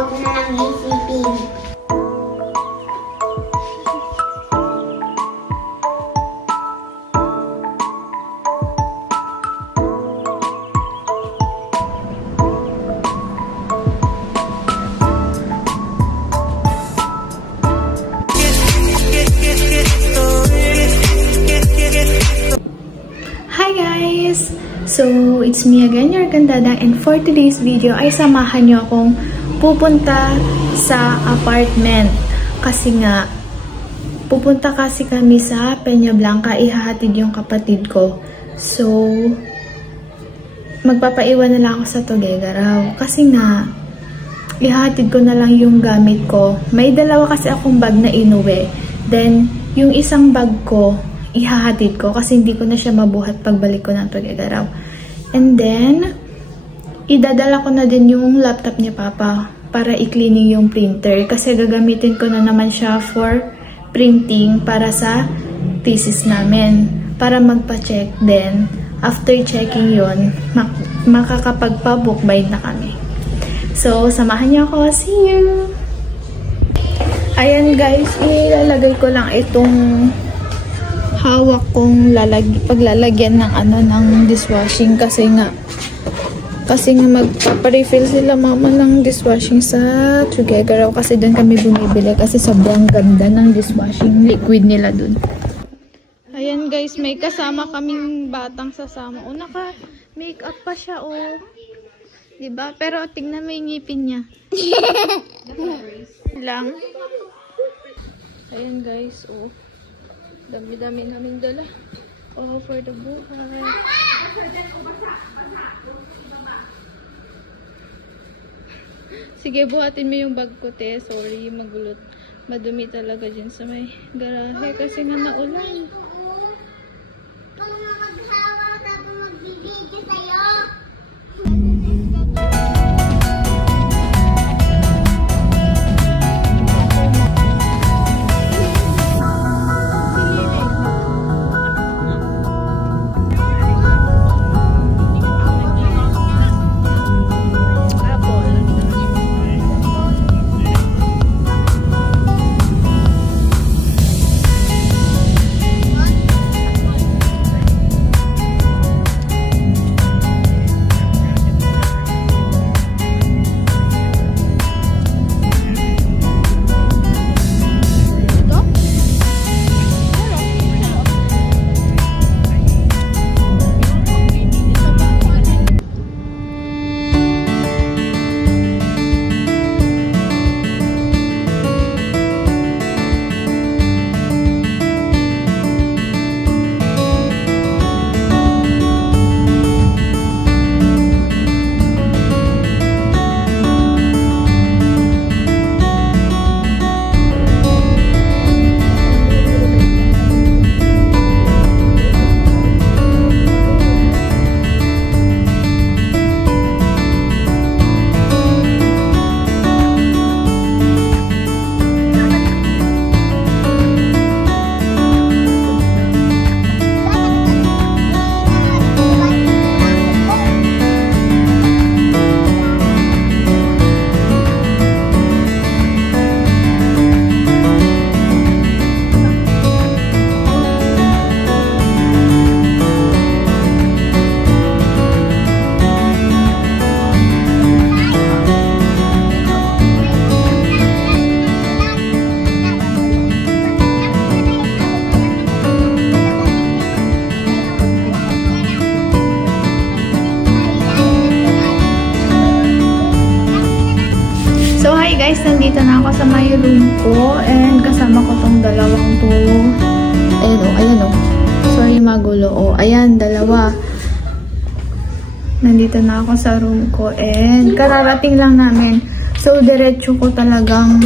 huwag na lang isipin. So, it's me again, your Gandadang, and for today's video ay samahan nyo akong pupunta sa apartment. Kasi nga, pupunta kasi kami sa Peña Blanca, ihahatid yung kapatid ko. So, magpapaiwan na lang ako sa Tuguegarao. Kasi nga, ihahatid ko na lang yung gamit ko. May dalawa kasi akong bag na inuwi. Then, yung isang bag ko, ihahatid ko kasi hindi ko na siya mabuhat pagbalik ko ng Tuguegarao. And then, idadala ko na din yung laptop ni Papa para i-cleaning yung printer kasi gagamitin ko na naman siya for printing para sa thesis namin. Para magpa-check din. After checking yon, makakapagpa-book bind na kami. So, samahan niyo ako. See you! Ayan guys, ilalagay ko lang itong hawak kong paglalagyan ng ng dishwashing kasi nga magpaparefill sila mama ng dishwashing sa Tuguegarao kasi doon kami bumibili kasi sobrang ganda ng dishwashing liquid nila doon. Ayan guys, may kasama kaming batang sasama. O naka-makeup pa siya diba? Pero tingnan mo yung ngipin niya. lang. Ayan guys, dami-dami naming dala. For the buhay. Sige, buhatin mo yung bag ko, te. Sorry, magulot. Madumi talaga dyan sa may garahe kasi nga naulan. Kung mag-hawak ako magbibigay sa'yo. Guys, nandito na ako sa my room ko and kasama ko tong dalawang to. Ayan sorry magulo. Ayan, dalawa. Nandito na ako sa room ko and kararating lang namin. So, diretso ko talagang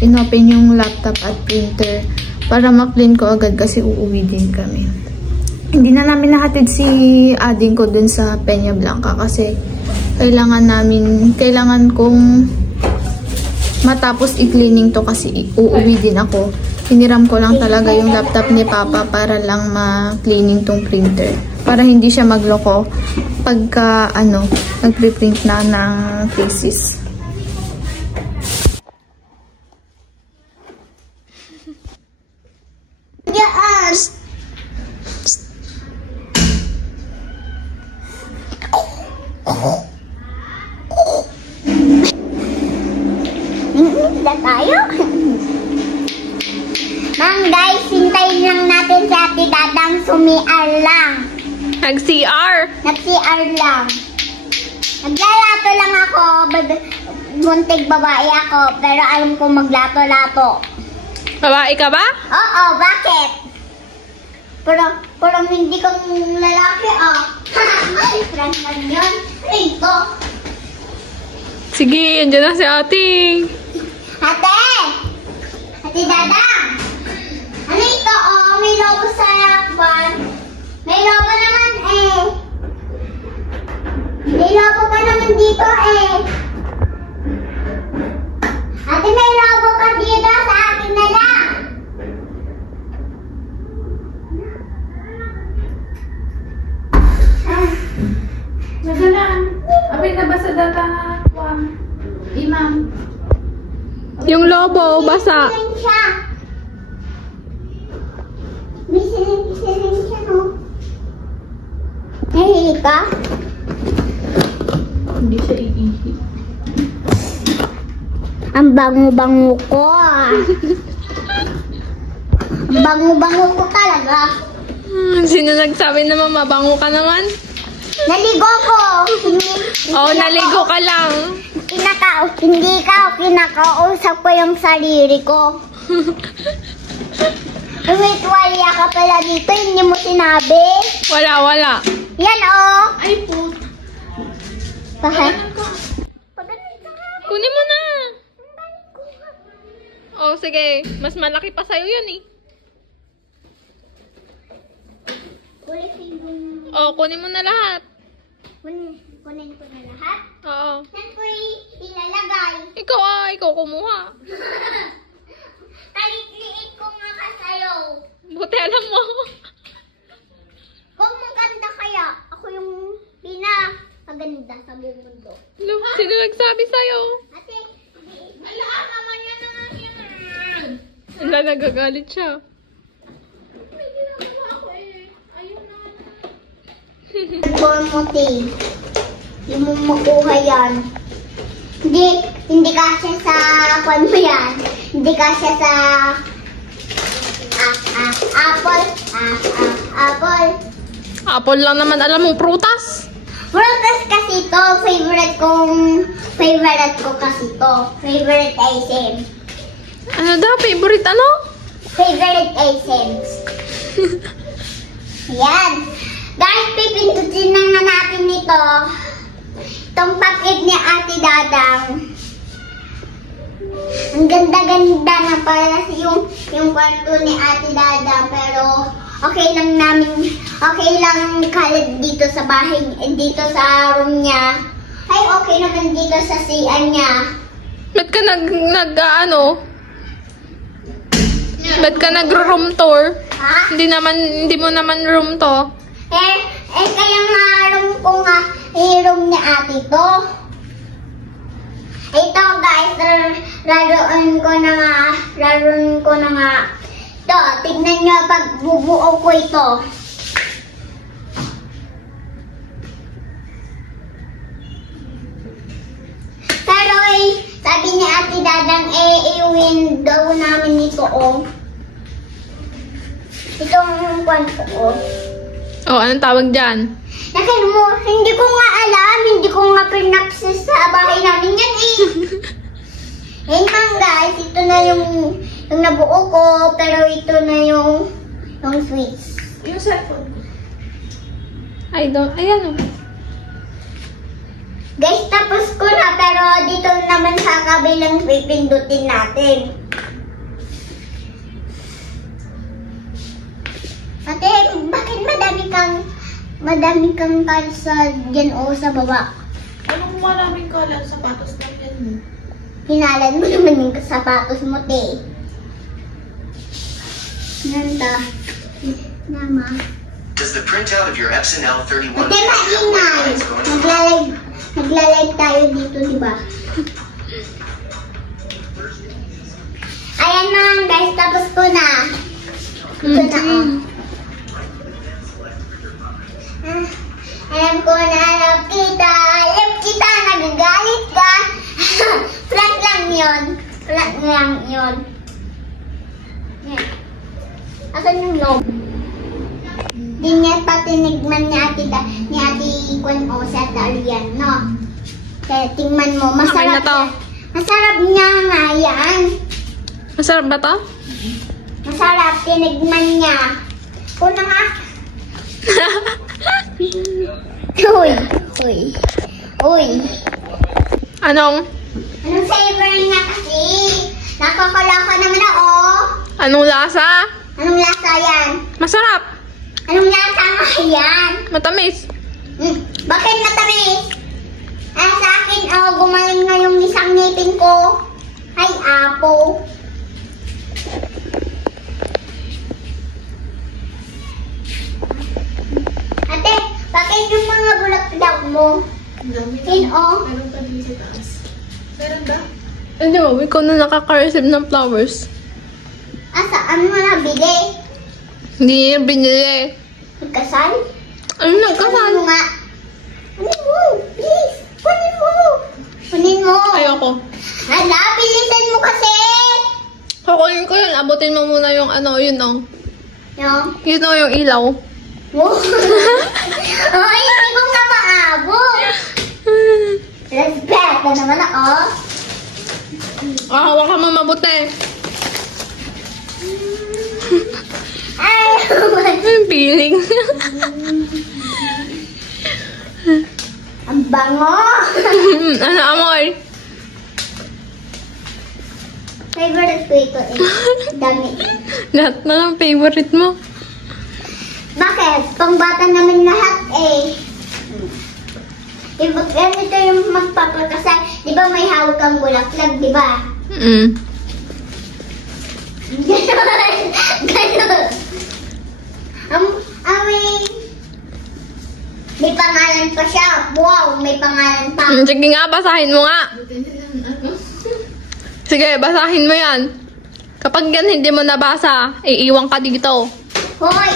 inopen yung laptop at printer para ma-clean ko agad kasi uuwi din kami. Hindi na namin nahatid si ading ko dun sa Peña Blanca kasi kailangan kong matapos i-cleaning to kasi uuwi din ako. Hiniram ko lang talaga yung laptop ni Papa para lang ma-cleaning tong printer. Para hindi siya magloko pagka nagpre-print na ng thesis. Na tayo. Ma'am guys, hintayin lang natin si Ate Dadang sumiar lang. Nag-CR. Nag-CR lang. Naglalato lang ako. Muntig babae ako, pero alam ko maglato-lato. Babae ka ba? Oo, bakit? Pero hindi kang lalaki, ah. Friend man yun. Ito. Sige, andyan na si ate. Ate! Ate Dadang! Ano ito, oh? May logo sa lakban. May logo naman, eh. May logo ka naman dito, eh. Ate, may logo ka dito. Sa akin na lang. Nagalan. Abay na ba sa data? Imam. Yung lobo, basa. Siling siya. May siling siya, no? Nahilig ka? Hindi siya iihi. Ang bango-bango ko, ah. Bango-bango ko talaga. Sino nagsabi naman mabango ka naman? Naligo ko. Oo, naligo ka lang. Hindi ka kinakausap ko yung sarili ko. May tuwalya ka pala dito, hindi mo sinabi. Wala. Yan, oh. Ay po. Bakit? Kunin mo na. Oh, sige. Mas malaki pa sa'yo yan eh. Oh, kunin mo na lahat. Kunin ko na lahat. Oo. Saan ko ilalagay? Ikaw kumuha. Kalit-liit ko nga ka sa'yo. Buti alam mo. Kung maganda kaya, ako yung maganda sa buong mundo. Sino nagsabi sa'yo? Ate, malaan naman yan naman yan. Wala, nagagalit siya. May ginagawa ako eh. Ayun naman. Bormote. Yung mong makuha yan. Hindi kasya sa kwan mo yan. Hindi kasya sa apple. Apple. Apple lang naman alam mo, prutas. Prutas kasi to. Favorite ko kasi to. Favorite item. Ano daw? Favorite ano? Favorite items. Yan. Guys, pipindutin na nga natin ito. Itong pakit ni Ate Dadang. Ang ganda-ganda na pala yung kwarto ni Ate Dadang. Pero okay lang kalat dito sa bahay, dito sa room niya. Ay, okay naman dito sa CR niya. Ba't ka Ba't ka nag-room tour? Ha? Hindi mo naman room to. Kaya nga room ko nga, room ni ate to. Ito guys, raroon ko na nga. Ito, tignan nyo pag bubuo ko ito. Pero sabi ni Ate Dadang, i-win daw namin ito, oh. Itong kwanto, oh. Oh, anong tawag dyan? Nakin mo, hindi ko nga alam, hindi ko nga pinaksis sa bahay namin yan, eh. Yan lang guys, ito na yung nabuo ko, pero ito na yung switch. Yung cellphone. Ayan oh. Guys, tapos ko na, pero dito naman sa kabilang pipindutin natin. Ate, bakit madami kang kalsa dyan o sa baba? Anong maraming kalat sapatos na yan mo? Hinalan mo naman yung sapatos mo, te. Nanda. Nama. Does the printout of your Epson L31 Ate, maingay. Nagla-live tayo dito, di ba? Ayan na, guys. Tapos ko na. Ito na, oh. Alam ko na nakita yun. Wala na lang yun. Yan. Asan yung loob? Di niya pa tinigman ni Ate Kwan o sa Dalian, no? Kaya tingnan mo, Okay na masarap to. yan. Masarap niya nga yan. Masarap ba to? Masarap, tinigman niya. Una nga. Uy. Uy. Uy. Anong? Anong flavor niya kasi? Nakakalaka naman ako. Anong lasa? Anong lasa yan? Masarap. Anong lasa nga yan? Matamis. Bakit matamis? Sa akin, gumaling na yung isang ngipin ko. Ay, apo. Ate, bakit yung mga bulaklak mo? Sino? Hindi mo, ikaw na nakaka-receive ng flowers. Saan mo nabili? Hindi niya binili. Nagkasal? Ano nagkasal? Kunin mo nga. Kunin mo, please. Kunin mo. Kunin mo. Ayoko. Hala, bilisan mo kasi. Kukunin ko yun. Abutin mo muna yung ano, yun o. Yung? Yun o, yung ilaw. Wow. Ay, hindi ko na maabot. Respect na naman ako. Hawakan mo mabuti. Ay, Yung feeling. ang bango. Ano, amoy? Favorite ko ito eh. Dami. Lahat na lang favorite mo. Bakit? Pangbata naman lahat eh. Diba, ganito yung magpapakasal. Di ba may hawak kang bulaklak, di ba? Ganon. Ganon. May pangalan pa siya. Wow, may pangalan pa. Sige nga, basahin mo nga. Sige, basahin mo yan. Kapag yan hindi mo nabasa, iiwan ka dito. Hoy!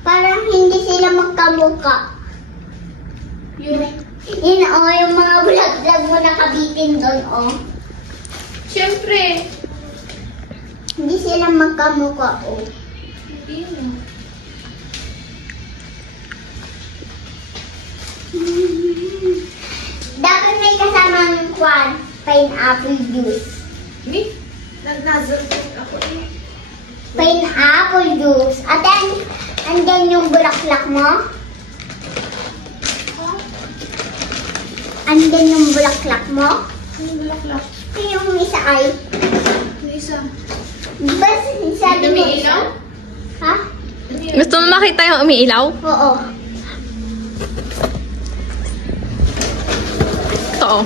Parang hindi sila magkamukha. Yun yung mga bulag-lag mo nakabitin doon, oh. Siyempre. Hindi sila magkamukha, oh. Dapat may kasamang kwan, pineapple juice. Pineapple juice. At then, andyan yung bulaklak mo. Andyan yung bulaklak mo. Ano bulaklak? Yung isa ay. Ano isa? Diba sabi mo? Umiilaw? Ha? Gusto mo makita yung umiilaw? Oo. Ito oh.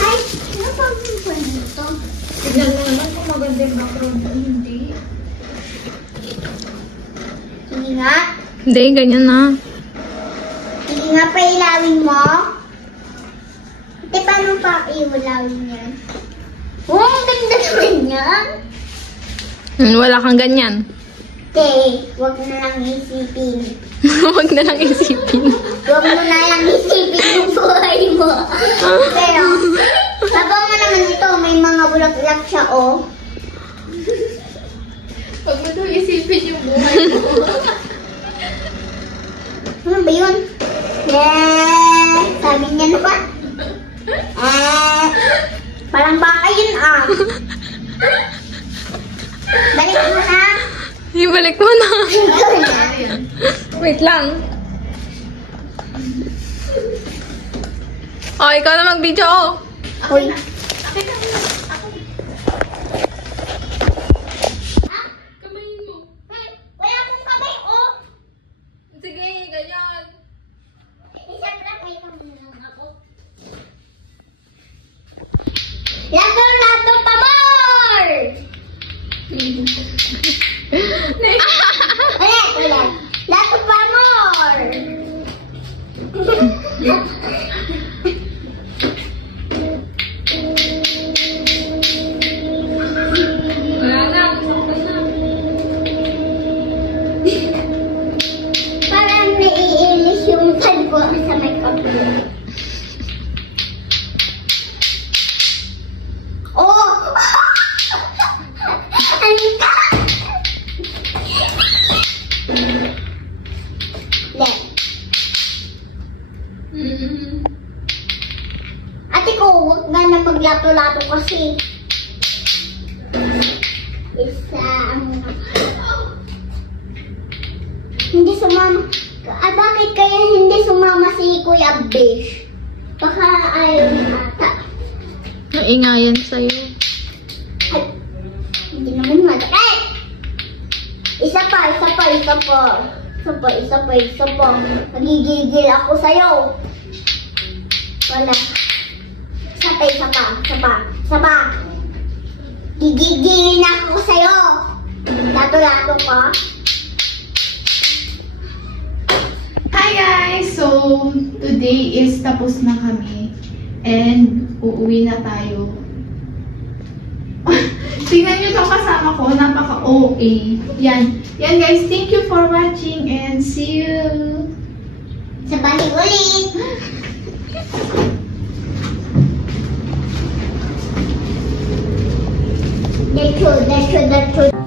Ay, ano pa ang dito? Tignan mo naman kung maganda yung background o hindi. Hindi nga. Hindi, ganyan na. Hindi nga pa ilawin mo. Ate, paano pa iulawin yan? Oh, ang ganda naman yan. Wala kang ganyan. Ate, huwag na lang isipin. Huwag na lang isipin. Huwag mo na lang isipin yung buhay mo. Pero, sabang mo naman ito, may mga bulaklak siya, oh. Huwag mo daw isipin yung buhay mo. Ano ba yun? Yeah! Sabi niya naman. Parang baka yun, ah. Balik mo na. Ibalik mo na. Ikaw na. Wait lang. Oh, ikaw na mag-video. Uy. Kamayin mo. Wala akong kamay, oh. Sige, ganyan. Siyempre, may kamay lang ako. Lato pa more! Ulit. Lato pa more! Hindi sumama. Bakit kaya hindi sumama si Kuya Bish? Baka ayaw niya ata. Naingayan sa'yo. Ay, hindi naman madakit. Isa pa. Nagigigil ako sa'yo. Wala. Isa pa. Gigigilin ako sa'yo. Lato-lato ka. Hi guys! So, today is tapos na kami. And, uuwi na tayo. Tingnan nyo itong kasama ko. Napaka-OA. Yan. Yan guys. Thank you for watching and see you Sa balik ulit. That's true.